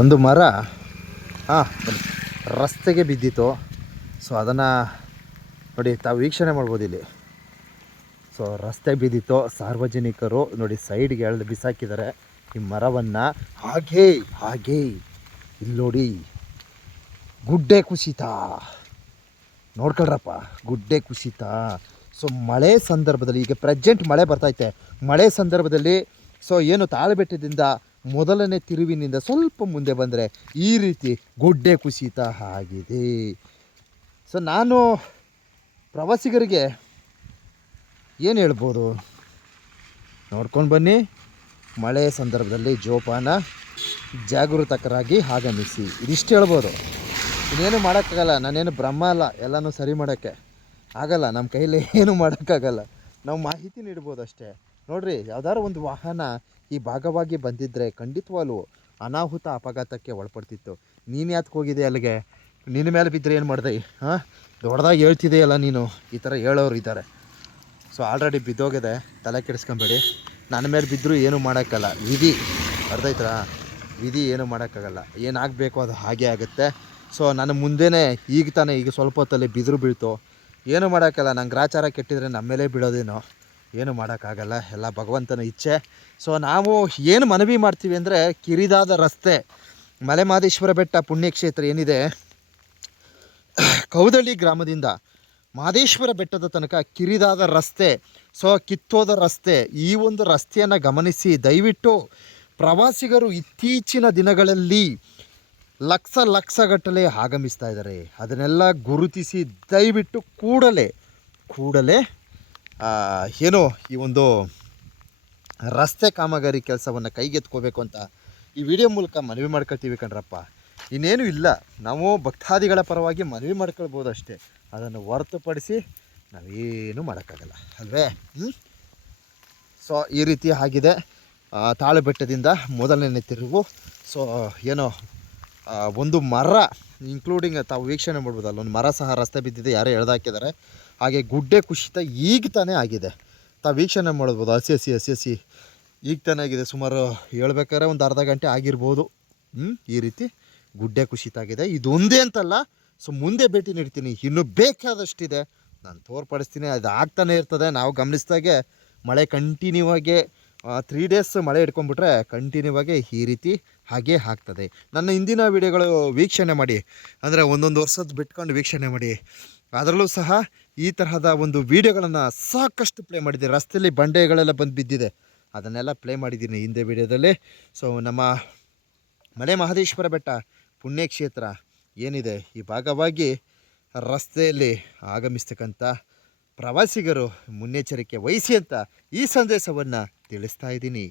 ಒಂದು ಮರ. ಹಾಂ ರಸ್ತೆಗೆ ಬಿದ್ದಿತ್ತು. ಸೊ ಅದನ್ನು ನೋಡಿ, ತಾವು ವೀಕ್ಷಣೆ ಮಾಡ್ಬೋದು ಇಲ್ಲಿ. ಸೊ ರಸ್ತೆ ಬಿದ್ದಿತ್ತು. ಸಾರ್ವಜನಿಕರು ನೋಡಿ ಸೈಡ್ಗೆ ಎಳೆದು ಬಿಸಾಕಿದ್ದಾರೆ. ಈ ಮರವನ್ನು ಹಾಗೇ, ಹಾಗೆ, ಇಲ್ಲಿ ನೋಡಿ. ಗುಡ್ಡೆ ಕುಸಿತ. ನೋಡ್ಕೊಳ್ರಪ್ಪ, ಗುಡ್ಡೆ ಕುಸಿತ. ಸೊ ಮಳೆ ಸಂದರ್ಭದಲ್ಲಿ, ಈಗ ಪ್ರೆಸೆಂಟ್ ಮಳೆ ಬರ್ತೈತೆ ಮಳೆ ಸಂದರ್ಭದಲ್ಲಿ ಸೊ ಏನು ತಾಳಬೆಟ್ಟದಿಂದ ಮೊದಲನೇ ತಿರುವಿನಿಂದ ಸ್ವಲ್ಪ ಮುಂದೆ ಬಂದರೆ ಈ ರೀತಿ ಗುಡ್ಡೆ ಕುಸಿತ ಆಗಿದೆ. ಸೊ ನಾನು ಪ್ರವಾಸಿಗರಿಗೆ ಏನು ಹೇಳ್ಬೋದು? ನೋಡ್ಕೊಂಡು ಬನ್ನಿ. ಮಳೆ ಸಂದರ್ಭದಲ್ಲಿ ಜೋಪಾನ ಜಾಗೃತಕರಾಗಿ ಆಗಮಿಸಿ. ಇದಿಷ್ಟು ಹೇಳ್ಬೋದು. ಇನ್ನೇನು ಮಾಡೋಕ್ಕಾಗಲ್ಲ. ನಾನೇನು ಬ್ರಹ್ಮ ಅಲ್ಲ. ಎಲ್ಲನೂ ಸರಿ ಮಾಡೋಕ್ಕೆ ಆಗಲ್ಲ. ನಮ್ಮ ಕೈಯಲ್ಲಿ ಏನು ಮಾಡೋಕ್ಕಾಗಲ್ಲ. ನಾವು ಮಾಹಿತಿ ನೀಡ್ಬೋದು ಅಷ್ಟೇ. ನೋಡ್ರಿ ಯಾವ್ದಾದ್ರು ಒಂದು ವಾಹನ ಈ ಭಾಗವಾಗಿ ಬಂದಿದ್ದರೆ ಖಂಡಿತವಾಗ್ಲೂ ಅನಾಹುತ ಅಪಘಾತಕ್ಕೆ ಒಳಪಡ್ತಿತ್ತು. ನೀನು ಯಾತಕ್ಕೆ ಹೋಗಿದೆ ಅಲ್ಲಿಗೆ? ನಿನ್ನ ಮೇಲೆ ಬಿದ್ದರೆ ಏನು ಮಾಡ್ದೆ? ಹಾಂ? ದೊಡ್ಡದಾಗಿ ಹೇಳ್ತಿದೆಯಲ್ಲ ನೀನು? ಈ ಥರ ಹೇಳೋರು ಇದ್ದಾರೆ ಸೊ ಆಲ್ರೆಡಿ ಬಿದ್ದೋಗಿದೆ. ತಲೆ ಕೆಡಿಸ್ಕೊಂಬೇಡಿ. ನನ್ನ ಮೇಲೆ ಬಿದ್ದರೂ ಏನೂ ಮಾಡೋಕ್ಕಲ್ಲ ವಿಧಿ. ಆಯ್ತಾ? ವಿಧಿ ಏನು ಮಾಡೋಕ್ಕಾಗಲ್ಲ. ಏನಾಗಬೇಕು ಅದು ಹಾಗೆ ಆಗುತ್ತೆ. ಸೊ ನನ್ನ ಮುಂದೆನೇ ಈಗ ತಾನೇ ಈಗ ಸ್ವಲ್ಪ ಹೊತ್ತಲ್ಲಿ ಬಿದ್ರು ಬೀಳ್ತು. ಏನು ಮಾಡೋಕ್ಕಲ್ಲ ನಂಗೆ ಗ್ರಾಚಾರ ಕೆಟ್ಟಿದ್ರೆ ನಮ್ಮ ಮೇಲೆ ಬೀಳೋದೇನೋ. ಏನು ಮಾಡೋಕ್ಕಾಗಲ್ಲ, ಎಲ್ಲ ಭಗವಂತನ ಇಚ್ಛೆ. ಸೊ ನಾವು ಏನು ಮನವಿ ಮಾಡ್ತೀವಿ ಅಂದರೆ ಕಿರಿದಾದ ರಸ್ತೆ. ಮಲೆಮಹದೇಶ್ವರ ಬೆಟ್ಟ ಪುಣ್ಯಕ್ಷೇತ್ರ ಏನಿದೆ? ಕೌದಳ್ಳಿ ಗ್ರಾಮದಿಂದ ಮಹದೇಶ್ವರ ಬೆಟ್ಟದ ತನಕ ಕಿರಿದಾದ ರಸ್ತೆ. ಸೊ ಕಿತ್ತೋದ ರಸ್ತೆ. ಈ ಒಂದು ರಸ್ತೆಯನ್ನು ಗಮನಿಸಿ, ದಯವಿಟ್ಟು ಪ್ರವಾಸಿಗರು ಇತ್ತೀಚಿನ ದಿನಗಳಲ್ಲಿ ಲಕ್ಷ ಲಕ್ಷಗಟ್ಟಲೆ ಆಗಮಿಸ್ತಾ ಇದ್ದಾರೆ. ಅದನ್ನೆಲ್ಲ ಗುರುತಿಸಿ, ದಯವಿಟ್ಟು ಕೂಡಲೇ ಕೂಡಲೇ ಏನು ಈ ಒಂದು ರಸ್ತೆ ಕಾಮಗಾರಿ ಕೆಲಸವನ್ನು ಕೈಗೆತ್ಕೋಬೇಕು ಅಂತ ಈ ವಿಡಿಯೋ ಮೂಲಕ ಮನವಿ ಮಾಡ್ಕೊಳ್ತೀವಿ ಕಣ್ರಪ್ಪ. ಇನ್ನೇನು ಇಲ್ಲ. ನಾವು ಭಕ್ತಾದಿಗಳ ಪರವಾಗಿ ಮನವಿ ಮಾಡ್ಕೊಳ್ಬೋದು ಅಷ್ಟೇ. ಅದನ್ನು ಹೊರತುಪಡಿಸಿ ನಾವೇನು ಮಾಡೋಕ್ಕಾಗಲ್ಲ. ಅಲ್ವೇ? ಹ್ಞೂ ಸೊ ಈ ರೀತಿ ಆಗಿದೆ. ತಾಳೆ ಬೆಟ್ಟದಿಂದ ಮೊದಲನೇ ತಿರುವು. ಸೊ ಏನೋ ಒಂದು ಮರ ಇನ್ಕ್ಲೂಡಿಂಗ್ ತಾವು ವೀಕ್ಷಣೆ ಮಾಡ್ಬೋದು, ಅಲ್ಲೊಂದು ಮರ ಸಹ ರಸ್ತೆ ಬಿದ್ದಿದೆ, ಯಾರೋ ಎಳ್ದಾಕಿದ್ದಾರೆ. ಹಾಗೆ ಗುಡ್ಡೆ ಕುಸಿತ ಈಗ ತಾನೇ ಆಗಿದೆ. ತಾವು ವೀಕ್ಷಣೆ ಮಾಡ್ಬೋದು, ಹಸಿ ಹಸಿ ಹಸಿ ಹಸಿ. ಈಗ ತಾನೇ ಆಗಿದೆ, ಸುಮಾರು ಹೇಳ್ಬೇಕಾದ್ರೆ ಒಂದು ಅರ್ಧ ಗಂಟೆ ಆಗಿರ್ಬೋದು. ಈ ರೀತಿ ಗುಡ್ಡೆ ಕುಸಿತ ಆಗಿದೆ. ಇದೊಂದೇ ಅಂತಲ್ಲ, ಸೊ ಮುಂದೆ ಭೇಟಿ ನೀಡ್ತೀನಿ. ಇನ್ನೂ ಬೇಕಾದಷ್ಟಿದೆ. ನಾನು ತೋರ್ಪಡಿಸ್ತೀನಿ, ಅದು ಆಗ್ತಾನೆ ಇರ್ತದೆ. ನಾವು ಗಮನಿಸಿದಾಗೆ ಮಳೆ ಕಂಟಿನ್ಯೂ ಆಗಿ ತ್ರೀ ಡೇಸ್ ಮಳೆ ಹಿಡ್ಕೊಂಡ್ಬಿಟ್ರೆ ಕಂಟಿನ್ಯೂ ಆಗಿ ಈ ರೀತಿ ಹಾಗೇ ಆಗ್ತದೆ. ನನ್ನ ಹಿಂದಿನ ವಿಡಿಯೋಗಳು ವೀಕ್ಷಣೆ ಮಾಡಿ, ಅಂದರೆ ಒಂದೊಂದು ವರ್ಷದ ಬಿಟ್ಕೊಂಡು ವೀಕ್ಷಣೆ ಮಾಡಿ, ಅದರಲ್ಲೂ ಸಹ ಈ ತರಹದ ಒಂದು ವಿಡಿಯೋಗಳನ್ನು ಸಾಕಷ್ಟು ಪ್ಲೇ ಮಾಡಿದೆ. ರಸ್ತೆಯಲ್ಲಿ ಬಂಡೆಗಳೆಲ್ಲ ಬಂದು ಬಿದ್ದಿದೆ. ಅದನ್ನೆಲ್ಲ ಪ್ಲೇ ಮಾಡಿದ್ದೀನಿ ಹಿಂದೆ ವಿಡಿಯೋದಲ್ಲಿ. ಸೊ ನಮ್ಮ ಮಲೆ ಮಹದೇಶ್ವರ ಬೆಟ್ಟ, ಪುಣ್ಯಕ್ಷೇತ್ರ ಏನಿದೆ? ಈ ಭಾಗವಾಗಿ ರಸ್ತೆಯಲ್ಲಿ ಆಗಮಿಸ್ತಕ್ಕಂಥ ಪ್ರವಾಸಿಗರು ಮುನ್ನೆಚ್ಚರಿಕೆ ವಹಿಸಿ ಅಂತ ಈ ಸಂದೇಶವನ್ನು ತಿಳಿಸ್ತಾ ಇದ್ದೀನಿ.